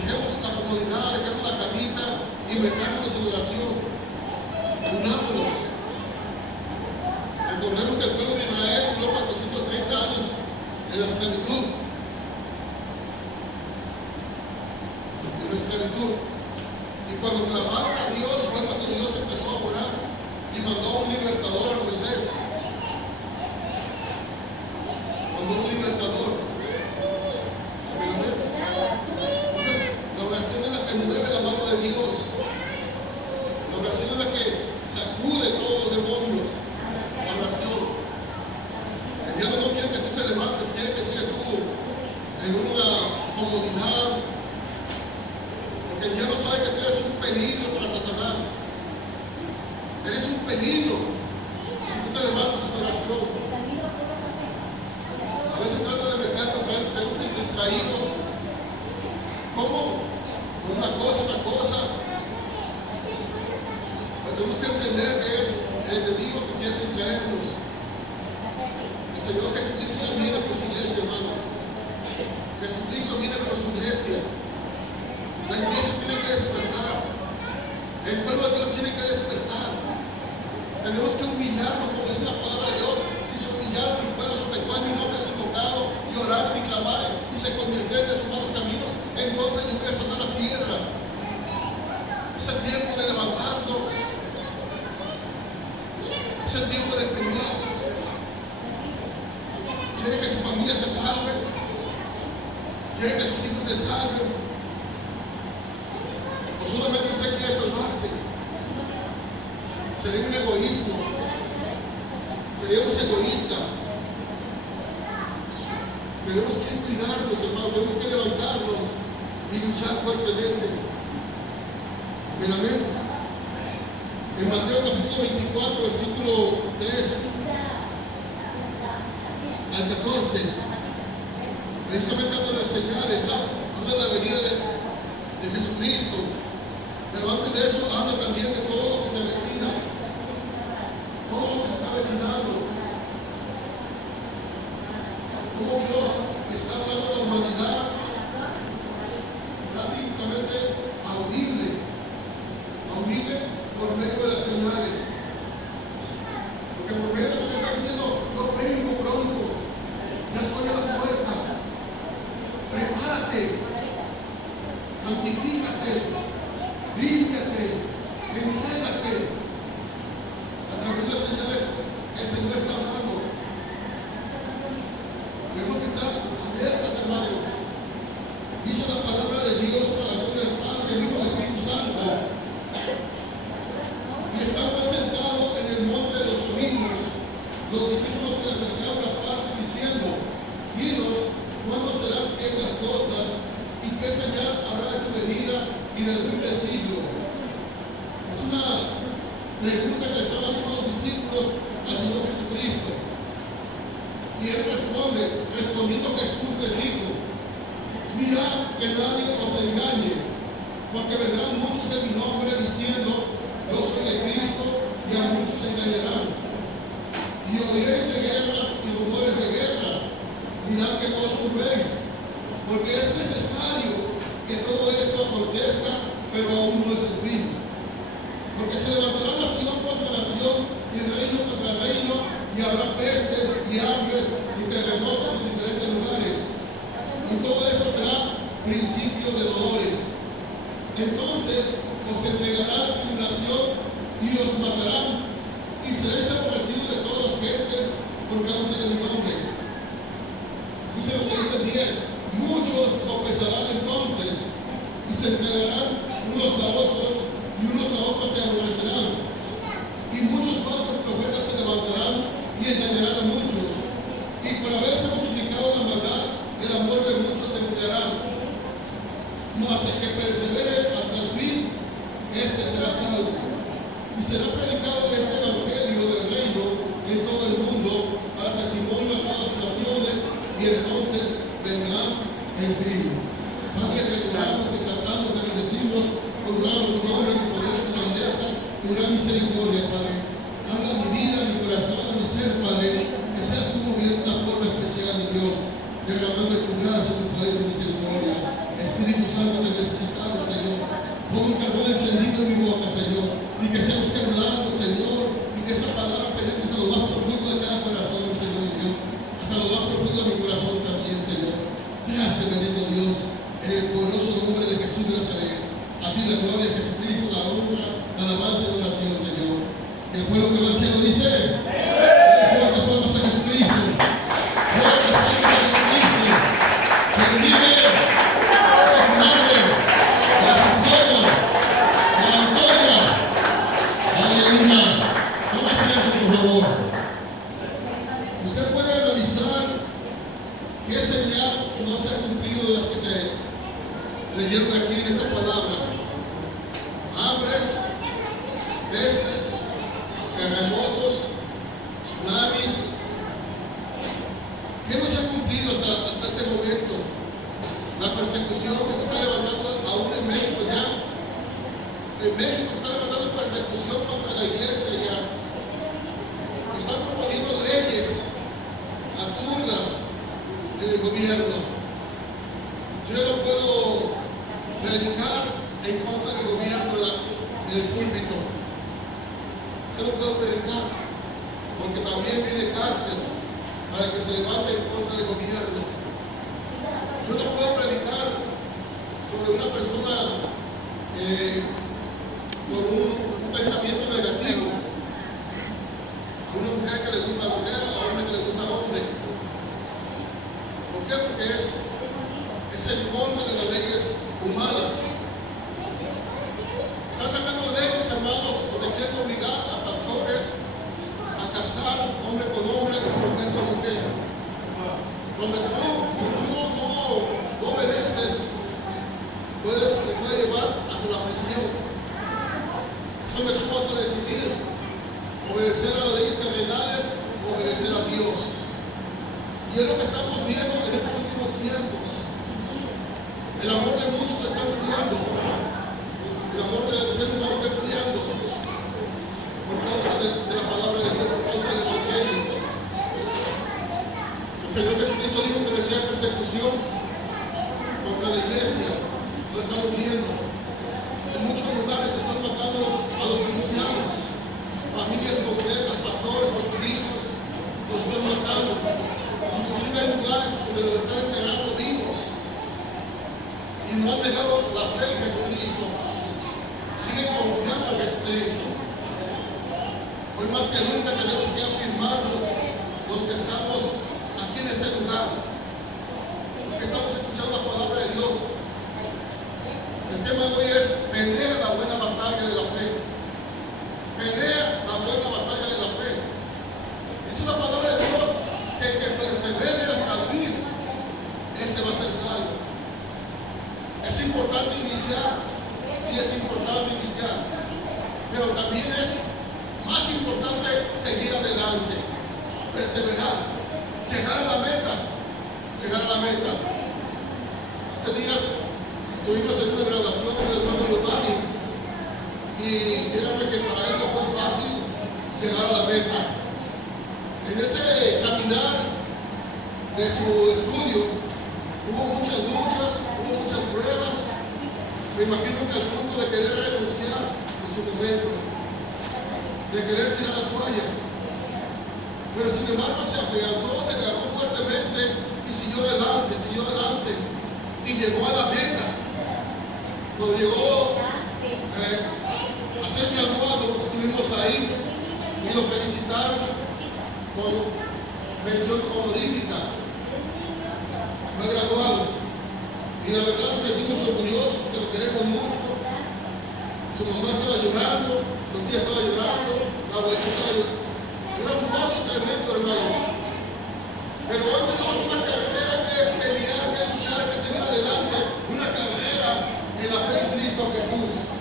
Dejemos la comodidad, dejemos la camita y metámonos en oración. Unámonos. Recordemos que el pueblo de Israel duró 430 años en la esclavitud. Y cuando clamaron a Dios, fue cuando Dios empezó a orar y mandó un libertador a Moisés. Mandó un libertador. Entonces, la oración es la que mueve la mano de Dios. La oración es la que sacude todos los demonios. La oración. El diablo no quiere que tú te levantes, quiere que sigas tú en una comodidad. El diablo sabe que tú eres un peligro para Satanás. Eres un peligro si tú te levantas en oración. A veces trata de meterte otra vez, tenemos distraídos. ¿Cómo? Con una cosa. Pero tenemos que entender que es el enemigo que quiere distraernos. El Señor Jesucristo ya viene por su iglesia, hermanos. Jesucristo viene por su iglesia. La iglesia tiene que despertar. El pueblo de Dios tiene que despertar. Tenemos que humillarnos, como dice la palabra de Dios. Si se humillaron el pueblo sobre el cual mi nombre es invocado, y oraron y clamaron y se convirtieron de sus malos caminos, entonces yo voy a sanar la tierra. Es el tiempo de levantarnos. Es el tiempo de pelear. Quiere que su familia se salve. Quiere que sus hijos se salven. Solamente usted quiere salvarse. Sería un egoísmo. Seríamos egoístas. Tenemos que cuidarnos, hermanos. Tenemos que levantarnos y luchar fuertemente. Amén, amén. En Mateo capítulo 24, versículo 3 al 14, precisamente habla de señales, habla de la venida de Jesucristo. Pero antes de eso habla también de todo lo que se avecina, todo lo que está avecinando, cómo Dios está hablando a la humanidad prácticamente audible por medio de las señales. Porque por medio de las señales está diciendo, yo vengo pronto, ya estoy a la puerta, prepárate, santifícate. Límpiate, entrégate. A través de las señales, el Señor está hablando. Tenemos que estar alertas, hermanos. Dice la palabra de Dios para la gloria del Padre, el Hijo y el Espíritu Santo. Y estaban sentados en el monte de los Olivos. Los discípulos se le acercaron aparte diciendo, dinos, ¿cuándo serán estas cosas? ¿Y qué señal habrá de tu venida y del fin del siglo? Es una pregunta que le estaban haciendo los discípulos al Señor Jesucristo. Y él respondiendo Jesús les dijo, mirad que nadie os engañe, porque vendrán muchos en mi nombre diciendo, yo soy de Cristo, y a muchos engañarán. Y oiréis de guerras y rumores de guerras. Mirad que no os turbéis, porque es necesario que todo esto acontezca, pero aún no es el fin. Porque se levantará nación contra nación y reino contra reino, y habrá pestes y hambres y terremotos en diferentes lugares. Y todo eso será principio de dolores. Entonces os entregarán tribulación y os matarán, y seréis aborrecidos de todas las gentes por causa de mi nombre. Escuchen lo que dice el 10. Muchos tropezarán entonces y se entregarán unos a otros, y unos a otros se aborrecerán. Y muchos falsos profetas se levantarán y engañarán a muchos. Y por haberse multiplicado la maldad, el amor de muchos se enfriará. Mas el que persevere hasta el fin, este será salvo. Y será predicado este evangelio del reino en todo el mundo para testimonio a todas las naciones, y entonces vendrá el fin. Padre, te adoramos, te exaltamos, te bendecimos, honramos tu nombre, tu poder, tu grandeza, tu gran misericordia, Padre. Habla mi vida, mi corazón, mi ser, Padre, que seas tú moviendo de una forma especial, mi Dios, derramando tu gracia, tu poder y tu misericordia. Espíritu Santo, Santo, te necesitamos, Señor. Pon un carbón encendido en mi boca, Señor, y que sea usted hablando, Señor, y que esa palabra penetre hasta lo más profundo de cada corazón, Señor y Dios, hasta lo más profundo de mi corazón también, Señor. Gracias, bendito Dios, en el poderoso nombre de Jesús de Nazaret. A ti la gloria, a Jesucristo, la honra, la alabanza y la oración, Señor. El pueblo que va al cielo dice: fuerte palmas a Jesucristo. Fuerte palmas a Jesucristo. Que vive su nombre, la victoria, la victoria. Aleluya. Toma asiento, por favor. Usted puede analizar qué señal no se ha cumplido de las que se leyeron aquí en esta palabra. Hambres, pestes, terremotos, tsunamis. ¿Qué no se ha cumplido hasta este momento? La persecución que se está levantando aún en México ya. En México se está levantando persecución contra la iglesia ya. Están proponiendo leyes absurdas en el gobierno. Yo no puedo predicar en contra del gobierno en el púlpito. Yo no puedo predicar porque también viene cárcel para que se levante en contra del gobierno. Yo no puedo predicar sobre una persona con un pensamiento negativo, a una mujer que le gusta a mujer, a un hombre que le gusta a hombre. ¿Por qué? Porque es en contra de las leyes humanas. Están sacando leyes, hermanos, donde quieren obligar a pastores a casar hombre con hombre, mujer con mujer. Donde tú, si tú no obedeces, te puede llevar hasta la prisión. Eso me tú vas a decidir: obedecer a las leyes terrenales o obedecer a Dios. Y es lo que estamos viendo en estos últimos tiempos. El amor de muchos está muriendo. El amor del ser humano está muriendo por causa de la palabra de Dios, por causa del evangelio. El Señor Jesucristo dijo que vendría persecución contra la iglesia. Lo estamos viendo. En muchos lugares están matando a los cristianos, familias completas, pastores, los hijos, los están matando. Inclusive hay lugares donde los están entregando vivos y no han negado la fe en Jesucristo. Siguen confiando en Jesucristo. Hoy más que nunca tenemos que afirmarnos los que estamos aquí en ese lugar, los que estamos escuchando la palabra de Dios. El tema de hoy es: pelea la buena batalla de la fe. Pelea la buena batalla de la fe. Dice la palabra de Dios que el que persevere hasta el fin, este va a ser salvo. Es importante iniciar, sí es importante iniciar, pero también es más importante seguir adelante, perseverar, llegar a la meta, llegar a la meta. Hace días estuvimos en una graduación del hermano Giovanni y créanme que para él no fue fácil llegar a la meta. En ese caminar de su estudio hubo muchas luchas, hubo muchas pruebas. Me imagino que al punto de querer renunciar en su momento, de querer tirar la toalla. Pero sin embargo se afianzó, se agarró fuertemente y siguió adelante y llegó a la meta. Cuando llegó a ser graduado, estuvimos ahí y lo felicitaron con mención honorífica. Fue graduado y la verdad nos sentimos orgullosos porque lo queremos mucho. Su mamá estaba llorando, los tías estaban llorando, la abuelita estaba llorando. Era un gozo tremendo, hermanos. Pero hoy tenemos una carrera que pelear, que luchar, que seguir adelante, una carrera en la fe en Cristo Jesús.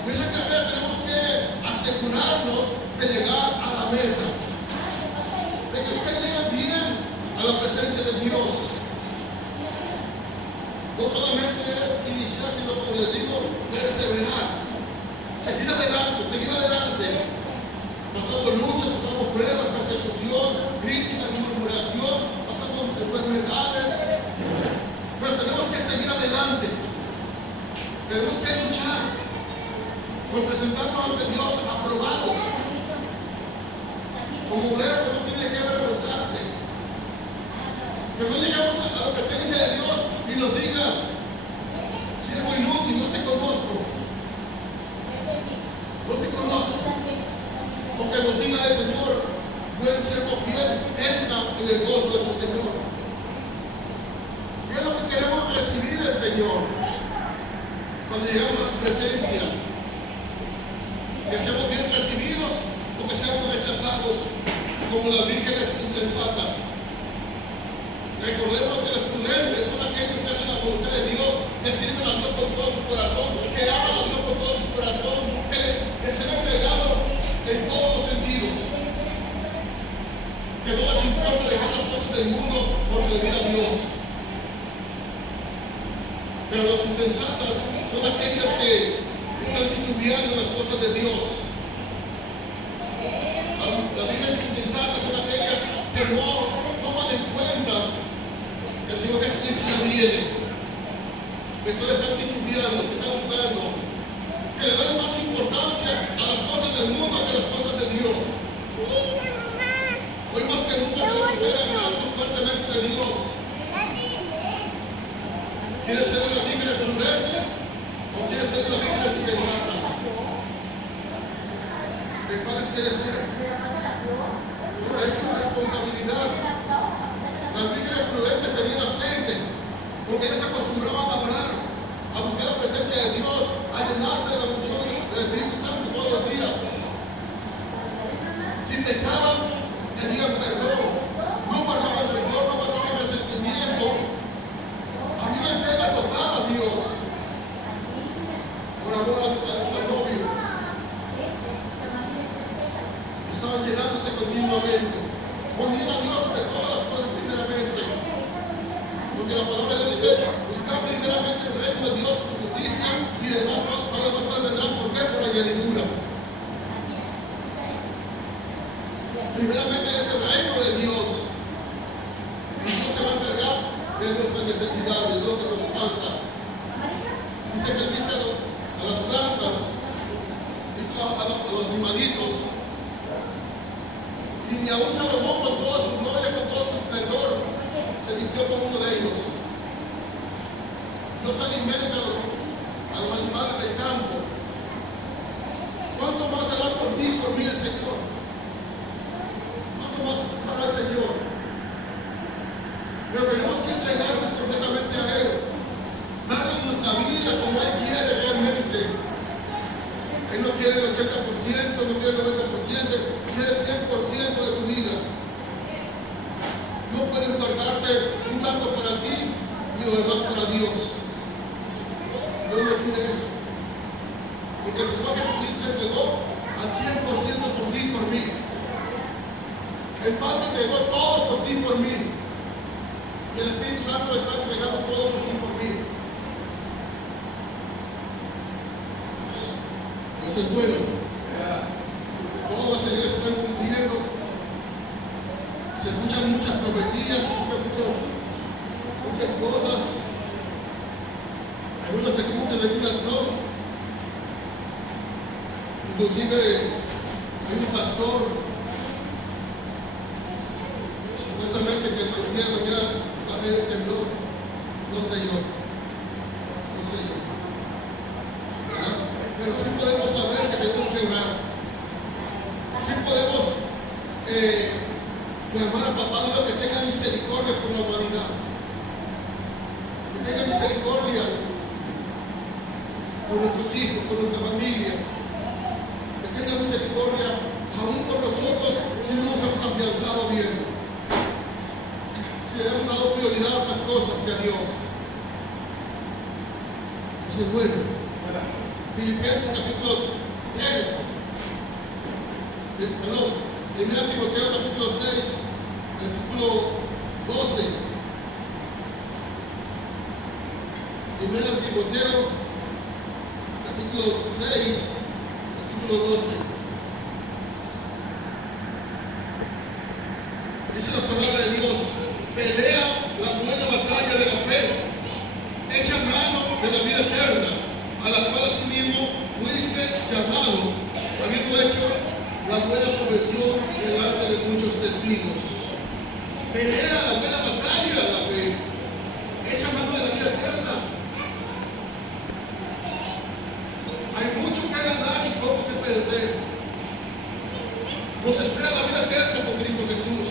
Y esa carrera tenemos que asegurarnos de llegar a la meta, de que usted llegue bien a la presencia de Dios. No solamente debes iniciar, sino como les digo, perseverar, seguir adelante. Pasamos luchas, pasamos pruebas, persecución, crítica, murmuración, pasamos enfermedades, pero tenemos que seguir adelante. por presentarnos ante Dios aprobados, como obrero que no tiene que avergonzarse, que no llegamos a la presencia de Dios y nos diga, siervo inútil, no te conozco, o que nos diga el Señor, buen siervo fiel, entra en el gozo de tu Señor. ¿Qué es lo que queremos recibir del Señor cuando llegamos a su presencia? Que seamos bien recibidos o que seamos rechazados como las vírgenes insensatas. Recordemos que los prudentes son aquellos que hacen la voluntad de Dios, que sirven a Dios con todo su corazón, que aman a Dios con todo su corazón, que estén entregados en todos los sentidos, que no les importa dejar las cosas del mundo por servir a Dios. Pero las insensatas son aquellas que están titubeando en las cosas de Dios. Las vírgenes insensatas son aquellas que no toman en cuenta que el Señor Jesucristo ya viene, que todos están titubeando, que están dudando, que le dan más importancia a las cosas del mundo que a las cosas de Dios. Hoy más que nunca tenemos que agarrarnos fuertemente de Dios. ¿Quieres ser una víctima de prudentes o quieres ser una víctima de insensatas? ¿De cuáles quieres ser? Ahora es una responsabilidad. Las víctimas prudentes tenían aceite, porque ellos se acostumbraban a hablar, a buscar la presencia de Dios, a llenarse de la unción del Espíritu Santo todos los días. Si pecaban, pedían perdón, no guardaban rencor, no guardaban resentimiento. Había una entrega total a Dios por amor al novio. Estaban llenándose continuamente. Ponían a Dios sobre todas las cosas primeramente. Porque la palabra de Dios dice, buscar primeramente el reino de Dios, su justicia, y demás todo lo demás vendrán. ¿Por qué? Por añadidura. Primeramente es el reino de Dios. Y Dios se va a encargar de nuestras necesidades, de lo que nos falta. Dice que Él viste a las plantas, viste a los animalitos. Y ni aún Salomón, con toda su gloria, con todo su esplendor, se vistió como uno de ellos. Dios alimenta a los animales del campo. ¿Cuánto más hará por ti y por mí el Señor? ¿Cuánto más hará el Señor? Pero tenemos que entregarnos completamente a Él. Darle nuestra vida como Él quiere realmente. Él no quiere el 80%, no quiere el 90%, quiere el 100% de tu vida. No puedes guardarte un tanto para ti y lo demás para Dios. Dios no quiere eso. Porque el Señor Jesucristo se entregó al 100% por ti y por mí. El Padre entregó todo por ti y por mí. Y el Espíritu Santo está entregando todo por ti y por mí. Eso es bueno. Todas las iglesias están cumpliendo. Se escuchan muchas profecías, se escuchan muchas cosas. Algunas se cumplen, algunas no. Inclusive hay un pastor, supuestamente que el día de mañana va a haber el temblor. No sé yo. ¿Verdad? Pero sí podemos saber que tenemos que orar. Sí podemos clamar a Papá Dios que tenga misericordia por la humanidad. Que tenga misericordia por nuestros hijos, por nuestra familia. Que tenga misericordia aún por nosotros si no nos hemos afianzado bien. Si le hemos dado prioridad a otras cosas que a Dios. Eso es bueno. Filipenses capítulo 3. Perdón, 1 Timoteo capítulo 6, versículo 12. 1 Timoteo capítulo 6, versículo 12. Dice la palabra de Dios: pelea la buena batalla de la fe, echa mano de la vida eterna, a la cual asimismo fuiste llamado testigos. Pelea la buena batalla de la fe. Echa mano de la vida eterna. Hay mucho que ganar y poco que perder. Nos espera la vida eterna con Cristo Jesús.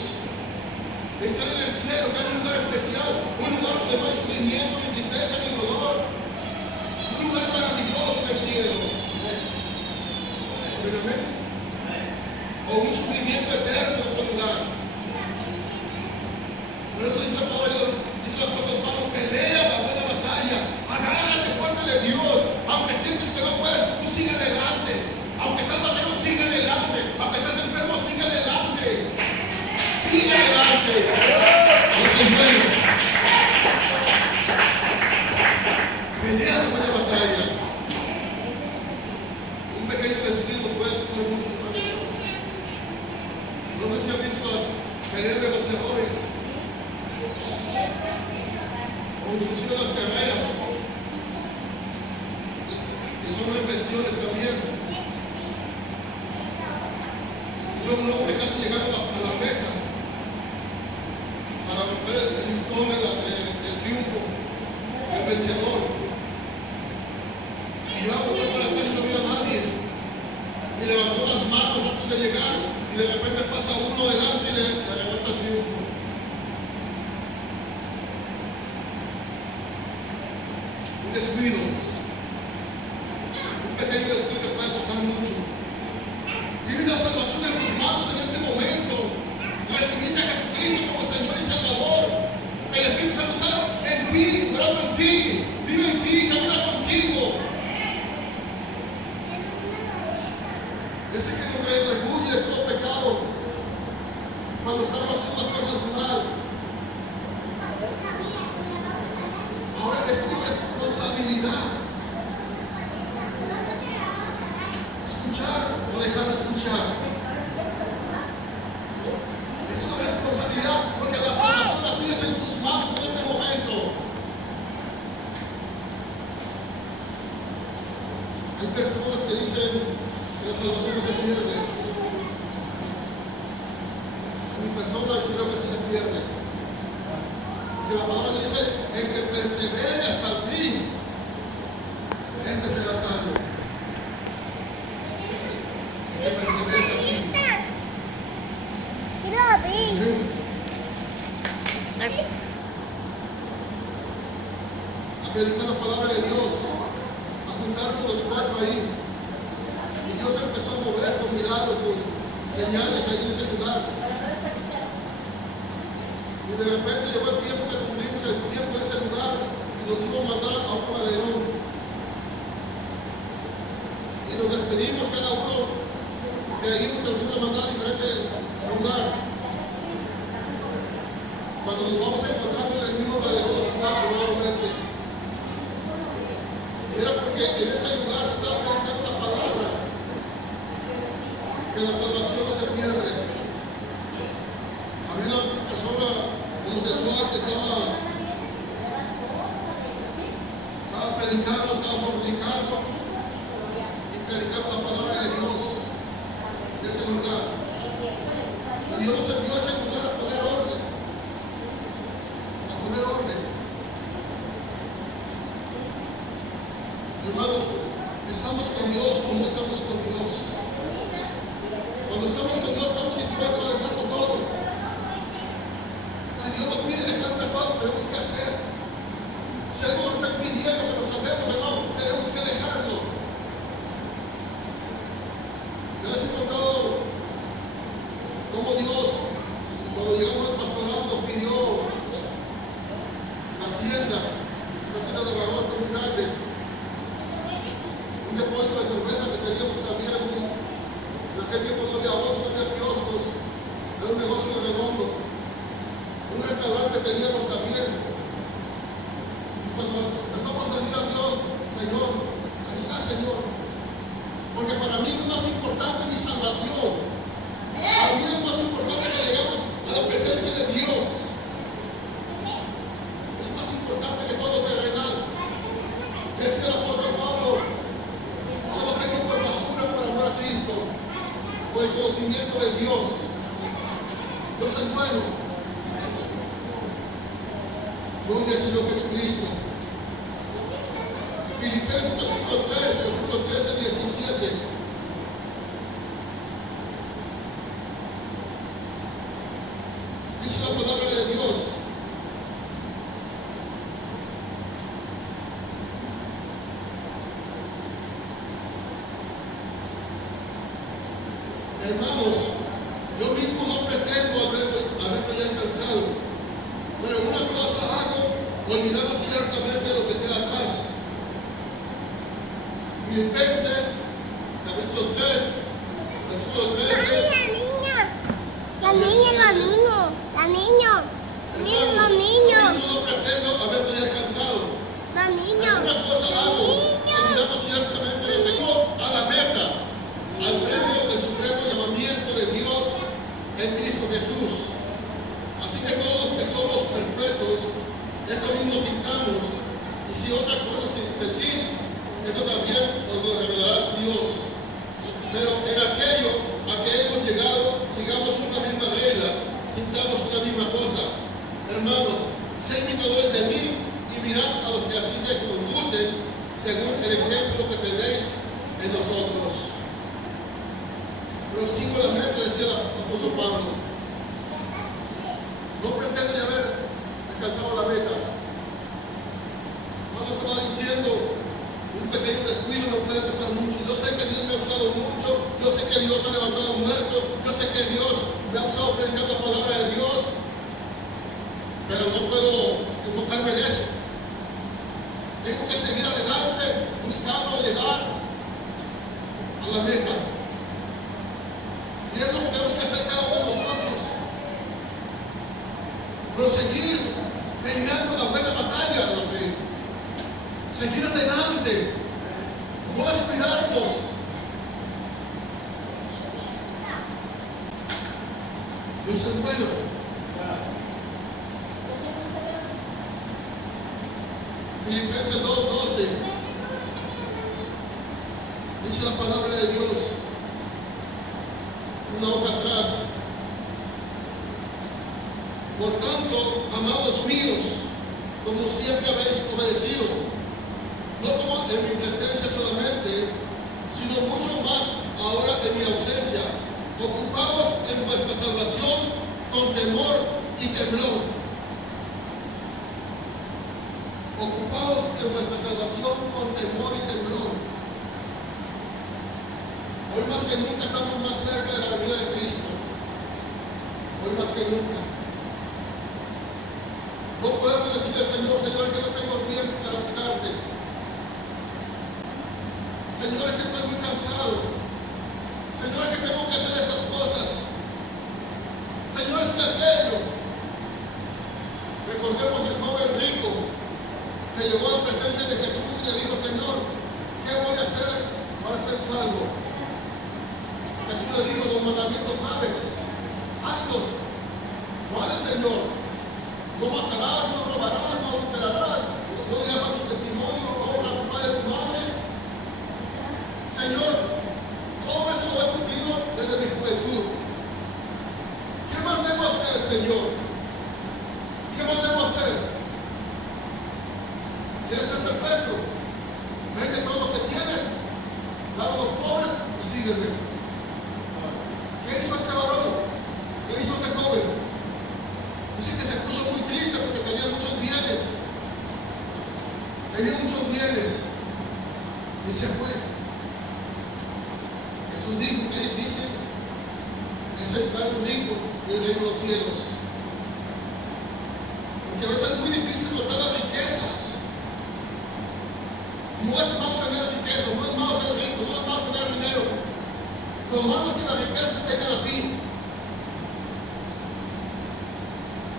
Estar en el cielo, que hay un lugar especial, un lugar donde no hay sufrimiento, ni tristeza, ni dolor. Un lugar maravilloso en el cielo. Amén. O un sufrimiento eterno en otro lugar. Por eso dice el apóstol Pablo, pelea la buena batalla, agárrate fuerte de Dios, aunque sientes que no puedes, tú sigue adelante, aunque estás batallando, sigue adelante, aunque estás enfermo, sigue adelante, sigue adelante. Dios es bueno. Pelea la buena batalla. Un pequeño descuido puede costar mucho. No sé si han visto las peleas de boxeadores o inclusive las carreras, que son invenciones también. Luego un hombre casi llegando a la meta para romper el listón del triunfo, el vencedor. Y ya volvió para atrás y no vio a nadie. Y levantó las manos antes de llegar. Y de repente pasa uno delante y le arrebata el triunfo. Un descuido. Un pequeño descuido que puede pasar mucho. Tienes la salvación en tus manos en este momento. Recibiste a Jesucristo como Señor y Salvador. El Espíritu Santo está en ti, morando en ti. Vive en ti, camina contigo. Ese que nos redarguye de todo pecado cuando estamos haciendo las cosas mal. Ahora es una responsabilidad escuchar o dejar de escuchar. Es una responsabilidad porque la salvación la tienes en tus manos en este momento. Hay personas que dicen la salvación no se pierde. En mi persona yo creo que sí se pierde. Porque la palabra dice, el que persevere hasta el fin, este será salvo. El que persevere hasta el fin. A predicar la palabra de Dios, a juntarnos los cuatro ahí. Y Dios empezó a mover con milagros, con señales ahí en ese lugar. Y de repente llegó el tiempo que cumplimos el tiempo en ese lugar y nos iba a mandar a un paredón. Y nos despedimos cada uno, creímos que nos iba a mandar a diferente lugar. Cuando nos vamos encontrando en el mismo paredón, probablemente. Era porque en ese lugar se estaba predicando la palabra. Que la salvación no se pierde. Había una persona homosexual que estaba predicando, estaba fornicando y predicando la palabra de Dios en ese lugar. Y Dios nos envió a ese lugar a poner orden. A poner orden. Hermano, estamos con Dios como estamos con Dios. Cuando estamos con Dios, estamos dispuestos a dejarlo todo. Si Dios nos pide dejarlo todo, tenemos que hacer. Si algo nos está pidiendo que nos salvemos, hermano, tenemos que dejarlo. ¿Ya les he contado cómo Dios, cuando llegamos al pastoral, nos pidió la tienda de barrote muy grande? Un depósito de cerveza que teníamos también. En aquel tiempo no había bolsos, no había kioscos, era un negocio redondo. Un restaurante teníamos también. Y cuando empezamos a servir a Dios, Señor, ahí está, Señor. Porque para mí no es más importante mi salvación. Para mí es más importante que lleguemos a la presencia de Dios. Es más importante que todo terrenal. Es que el apóstol Pablo, todo lo que no fue basura por amor a Cristo, por el conocimiento de Dios. Dios Gloria al Señor Jesucristo. Filipenses capítulo 3, versículo 13 al 17. Dice la palabra de Dios. Hermanos, yo mismo no pretendo haberlo ya alcanzado, pero una cosa hago, olvidando ciertamente lo que queda atrás. Filipenses, capítulo 3, versículo 13. Hermanos, yo mismo no pretendo haberlo ya alcanzado, pero una cosa hago, olvidando ciertamente lo que tengo a la meta, al premio del supremo llamamiento de Dios en Cristo Jesús. Así que todos los que somos perfectos, esto mismo sintamos, y si otra cosa sentís, esto también os lo revelará Dios. Pero en aquello a que hemos llegado, sigamos una misma regla, sintamos una misma cosa. Hermanos, sed imitadores de mí y mirad a los que así se conducen según el ejemplo que tenéis en nosotros. Prosigo la meta, decía el apóstol Pablo. No pretendo ya haber alcanzado la meta. Pablo estaba diciendo, un pequeño descuido no puede costar mucho. Yo sé que Dios me ha usado mucho, yo sé que Dios ha levantado muertos, yo sé que Dios me ha usado predicando la palabra de Dios, pero no puedo enfocarme en eso. Tengo que seguir adelante buscando llegar a la meta. Y es lo que tenemos que hacer cada uno de nosotros. Proseguir peleando la buena batalla de la fe. Seguir adelante. No descuidarnos. Dios es bueno. Filipenses 2:12. Dice la palabra de Dios. Una hoja atrás. Por tanto, amados míos, como siempre habéis obedecido, no como en mi presencia solamente, sino mucho más ahora en mi ausencia, ocupaos en vuestra salvación con temor y temblor. Ocupaos en vuestra salvación con temor y temblor. Hoy más que nunca estamos más cerca de la venida de Cristo. Hoy más que nunca. No podemos decirle al Señor, Señor, que no tengo tiempo para buscarte. Señor, es que estoy muy cansado. Señor, es que tengo que hacer estas cosas. Señor, es que aquello. Recordemos el joven rico que llegó a la presencia de Jesús y le dijo, Señor, ¿qué voy a hacer para ser salvo? Jesús le dijo, los mandamientos sabes, hazlos. ¿Cuáles, Señor? No matarás, no robarás, no adulterarás, no dirás a tu testimonio, no honrarás a tu padre y a tu madre. Señor, todo eso lo he cumplido desde mi juventud. ¿Qué más debo hacer, Señor? ¿Qué más debo hacer? ¿Quieres ser perfecto? Vende todo lo que tienes, dame a los pobres y sígueme. ¿Qué hizo este varón? ¿Qué hizo este joven? Dice que se puso muy triste porque tenía muchos bienes. Tenía muchos bienes. Y se fue. Jesús dijo, qué difícil es entrar un rico en el reino de los cielos. Porque a veces es muy difícil soltar las riquezas. No es malo tener riqueza, no es malo ser rico, no es malo tener dinero. Lo malo es que la riqueza se tenga a ti.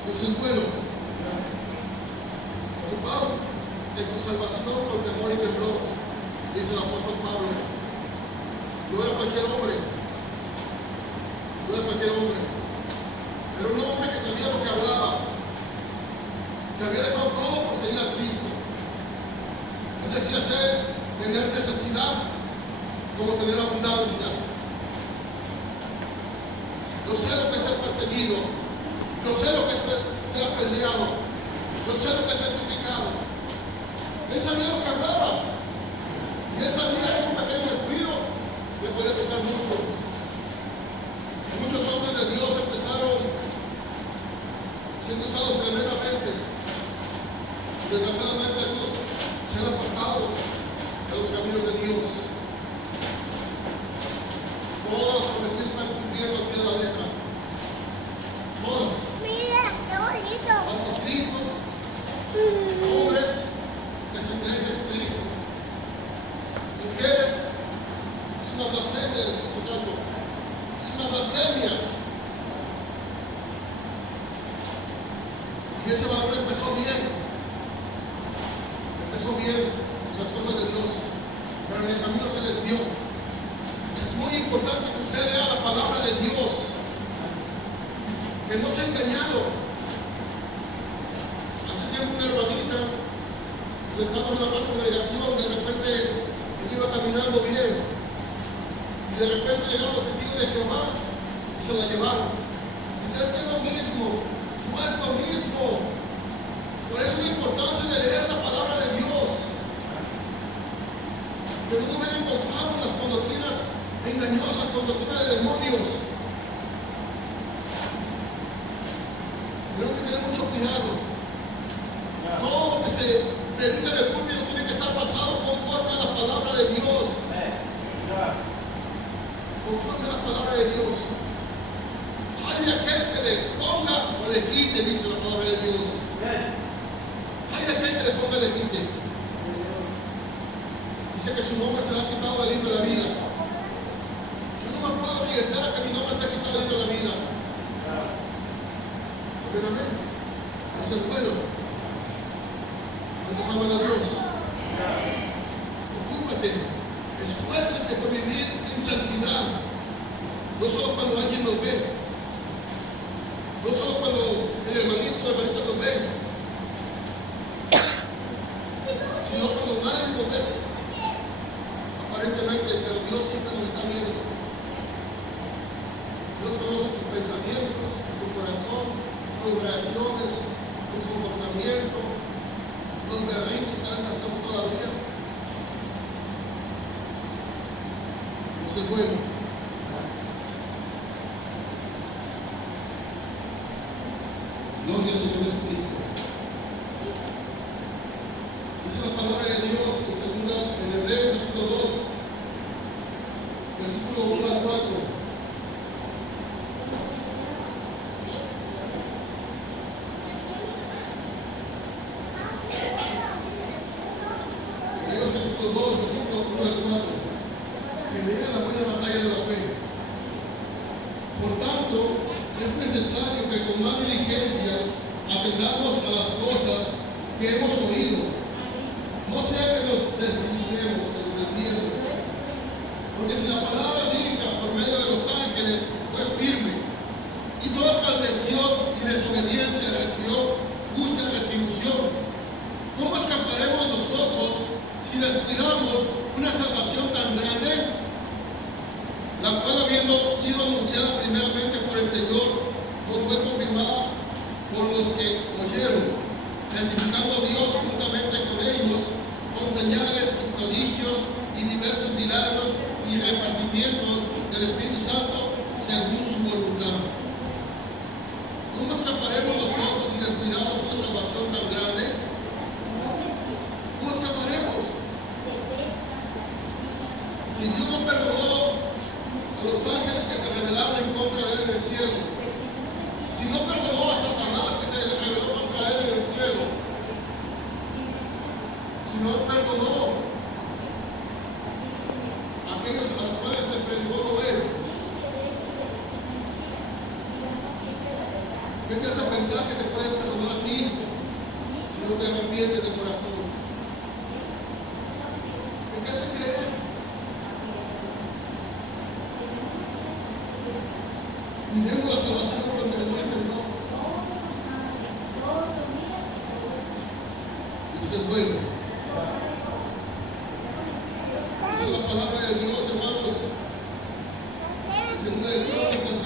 Eso es bueno. Ocupado en tu salvación con temor y temblor, dice el apóstol Pablo. No era cualquier hombre. No era cualquier hombre. Era un hombre que sabía lo que hablaba. Que había dejado todo por seguir a Cristo. Él decía tener necesidad como tener abundancia. Yo sé lo que es ser perseguido. Yo sé lo que es ser apedreado. Yo sé lo que es certificado. Él sabía lo que hablaba. Y él sabía que un pequeño descuido le puede costar mucho. Muchos hombres de Dios empezaron siendo usados tremendamente. Desgraciadamente algunos se han apartado de los caminos de Dios. Todas las profecías están cumpliendo al pie de la letra. Todas. Mira, qué bonito. Falsos cristos, hombres que se creen Jesucristo. Mujeres, es una blasfemia, por tanto. Es una blasfemia. Y ese varón empezó bien. Empezó bien las cosas de Dios, pero en el camino se desvió. Es muy importante que usted lea la palabra de Dios, que no se ha engañado. Hace tiempo una hermanita, cuando estábamos en la congregación, de repente ella iba caminando bien, y de repente llegaron los testigos de Jehová y se la llevaron. Dice, es que es lo mismo, no es lo mismo. Por eso la importancia de leer la palabra de Dios. Que no nos vengan con fábulas, con doctrinas engañosas, con doctrinas de demonios. Tenemos que tener mucho cuidado. Todo lo que se predica en el púlpito tiene que estar basado conforme a la palabra de Dios. Conforme a la palabra de Dios. Hay de aquel que le ponga o le quite, dice la palabra de Dios. Hay de aquel que le ponga o le quite. Dice que su nombre será quitado del libro de la vida. Yo no me puedo arriesgar a que mi nombre sea quitado del libro de la vida. Amén. Eso es bueno. ¿Cuántos aman a Dios? Ocúpate, esfuérzate por vivir en santidad. No solo cuando alguien nos ve, no solo cuando el hermanito o la hermanita nos ve, sino cuando nadie nos ve. Aparentemente, pero Dios siempre nos está viendo. Dios conoce tus pensamientos, tu corazón, tus reacciones, tu comportamiento, los berrinches que a veces hacemos todavía. Dios es bueno. Gloria al Señor Jesucristo. Dice la palabra de Dios en Hebreos capítulo 2, versículo 1 al 4. Hebreos capítulo 2, versículo 1 al 4. Que lea la buena batalla de la fe. Por tanto, es necesario que con más diligencia atendamos a las cosas que hemos oído. No sea que nos deslicemos, que nos desviemos. Porque si la palabra dicha por medio de los ángeles fue firme, y toda transgresión y desobediencia recibió justa retribución, ¿cómo escaparemos nosotros si descuidamos una salvación tan grande, la cual, habiendo sido anunciada primeramente por el Señor, no fue confirmada por los que oyeron, testificando a Dios juntamente con ellos, con señales y prodigios y diversos milagros y repartimientos del Espíritu Santo según su voluntad? ¿Cómo escaparemos nosotros si descuidamos una salvación tan grande? ¿Cómo escaparemos? Si Dios no perdonó a los ángeles que se rebelaron en contra de él en el cielo, si no perdonó a Satanás que se rebeló contra él en el cielo, si no perdonó a aquellos a los cuales le predicó Noé, ¿qué te hace pensar que te pueden perdonar a ti si no te arrepientes de corazón? ¿Qué te hace creer? Pidiendo la salvación por el temor y temor. Dios es bueno. Dice la palabra de Dios, hermanos, en 2 de Crónicas